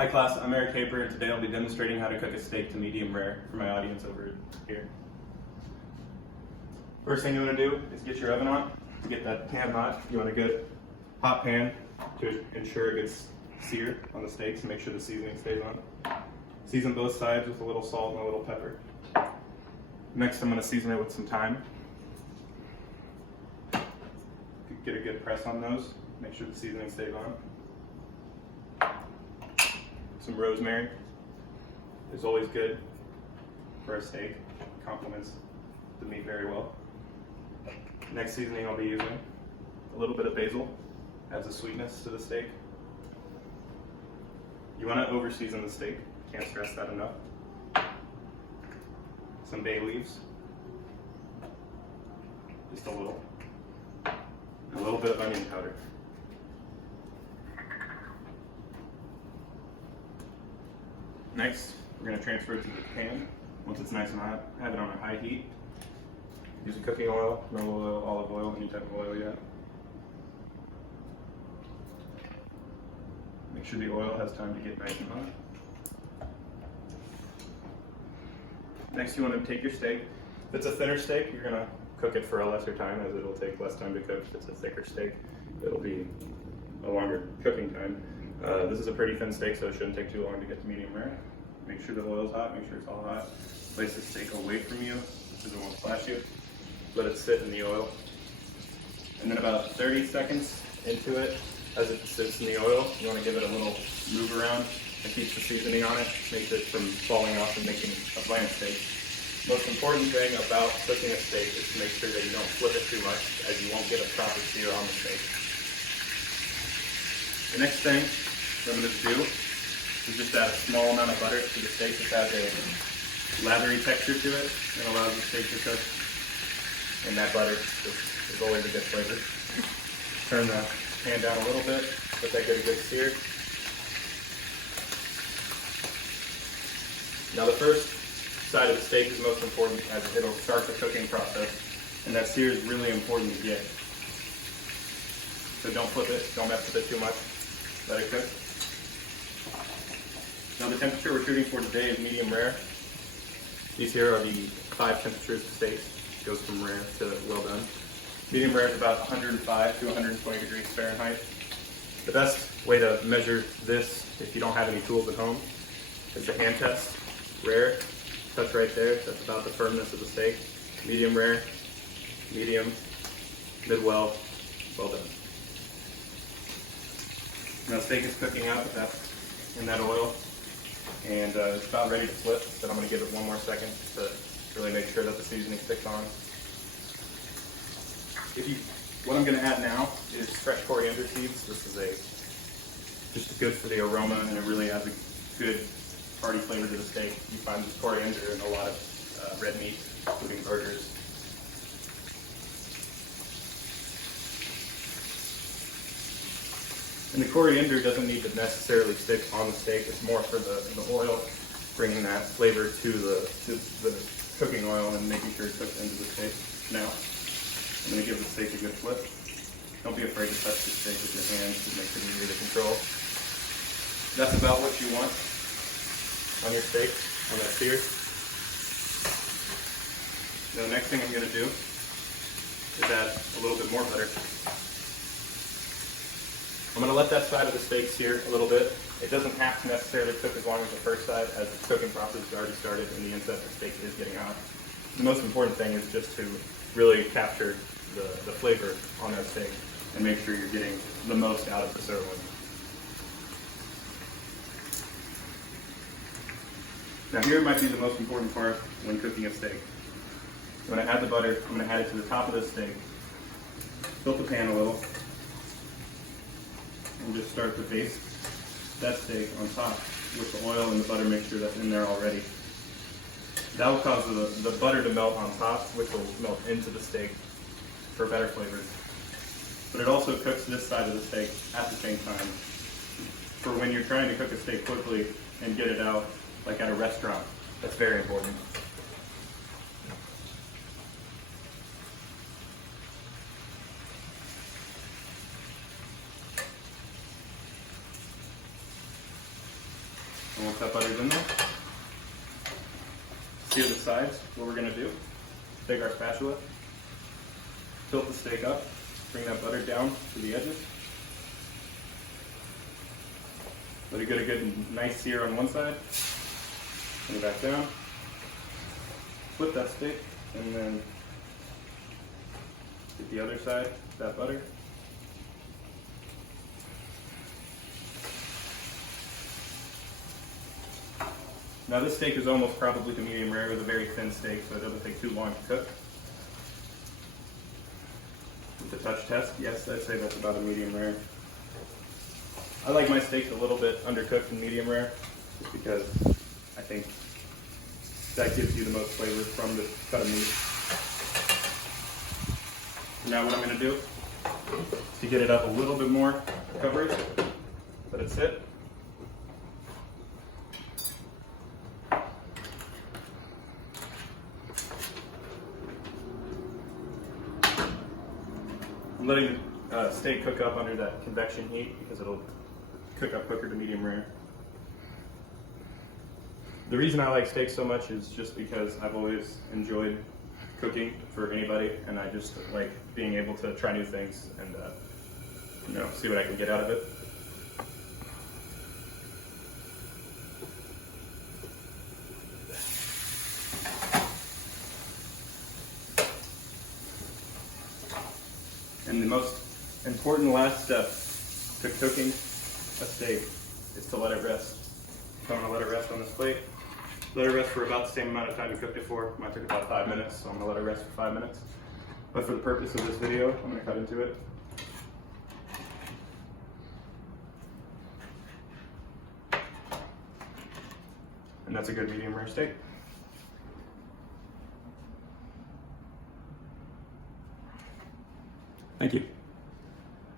Hi class, I'm Eric Haber, and today I'll be demonstrating how to cook a steak to medium rare for my audience over here. First thing you want to do is get your oven on. To get that pan hot, you want a good hot pan to ensure it gets seared on the steaks and make sure the seasoning stays on. Season both sides with a little salt and a little pepper. Next, I'm going to season it with some thyme. Get a good press on those, make sure the seasoning stays on. Some rosemary is always good for a steak, complements the meat very well. Next seasoning I'll be using a little bit of basil, adds a sweetness to the steak. You want to over season the steak, can't stress that enough. Some bay leaves, just a little, and a little bit of onion powder. Next, we're going to transfer it to the pan. Once it's nice and hot, have it on a high heat. Using cooking oil, no oil, olive oil, any type of oil yet. Make sure the oil has time to get nice and hot. Next, you want to take your steak. If it's a thinner steak, you're going to cook it for a lesser time, as it'll take less time to cook. If it's a thicker steak, it'll be a longer cooking time. This is a pretty thin steak, so it shouldn't take too long to get to medium rare. Make sure the oil's hot, make sure it's all hot. Place the steak away from you, because it won't splash you. Let it sit in the oil. And then about 30 seconds into it, as it sits in the oil, you want to give it a little move around and keep the seasoning on it. Makes it from falling off and making a bland steak. Most important thing about cooking a steak is to make sure that you don't flip it too much, as you won't get a proper sear on the steak. The next thing I'm going to do is just add a small amount of butter to the steak. Just adds a lathery texture to it and allows the steak to cook. And that butter is always a good flavor. Turn the pan down a little bit, let that get a good sear. Now the first side of the steak is most important, as it'll start the cooking process, and that sear is really important to get. So don't flip it, don't mess with it too much. Let it cook. Now the temperature we're shooting for today is medium rare. These here are the 5 temperatures of steaks. It goes from rare to well done. Medium rare is about 105 to 120 degrees Fahrenheit. The best way to measure this, if you don't have any tools at home, is the hand test. Rare, touch right there, that's about the firmness of the steak. Medium rare, medium, mid-well, well done. Now the steak is cooking up, that's in that oil, and it's about ready to flip, but I'm going to give it one more second to really make sure that the seasoning sticks on. What I'm going to add now is fresh coriander seeds. This is just good for the aroma, and it really adds a good hearty flavor to the steak. You find this coriander in a lot of red meat, including burgers. And the coriander doesn't need to necessarily stick on the steak. It's more for the oil, bringing that flavor to the cooking oil and making sure it cooks into the steak. Now, I'm going to give the steak a good flip. Don't be afraid to touch the steak with your hands. It makes it easier to control. That's about what you want on your steak, on that sear. Now the next thing I'm going to do is add a little bit more butter. I'm going to let that side of the steak sear a little bit. It doesn't have to necessarily cook as long as the first side, as the cooking process has already started and the inside of the steak is getting hot. The most important thing is just to really capture the flavor on that steak and make sure you're getting the most out of the sirloin. Now here might be the most important part when cooking a steak. When I add the butter, I'm going to add it to the top of the steak. Tilt the pan a little. And just start to baste that steak on top with the oil and the butter mixture that's in there already. That will cause the butter to melt on top, which will melt into the steak for better flavors. But it also cooks this side of the steak at the same time. For when you're trying to cook a steak quickly and get it out, like at a restaurant, that's very important. And once that butter's in there, sear the sides. What we're gonna do, take our spatula, tilt the steak up, bring that butter down to the edges. Let it get a good nice sear on one side, bring it back down, flip that steak, and then get the other side, that butter. Now this steak is almost probably the medium rare. It was a very thin steak, so it doesn't take too long to cook. With the touch test, yes, I'd say that's about a medium rare. I like my steaks a little bit undercooked and medium rare, just because I think that gives you the most flavor from the cut of meat. Now what I'm going to do, to get it up a little bit more coverage, let it sit. I'm letting the steak cook up under that convection heat because it'll cook up quicker to medium rare. The reason I like steak so much is just because I've always enjoyed cooking for anybody, and I just like being able to try new things and see what I can get out of it. And the most important last step to cooking a steak is to let it rest. So I'm going to let it rest on this plate. Let it rest for about the same amount of time you cooked it for. Mine took about 5 minutes, so I'm going to let it rest for 5 minutes. But for the purpose of this video, I'm going to cut into it. And that's a good medium rare steak. Thank you.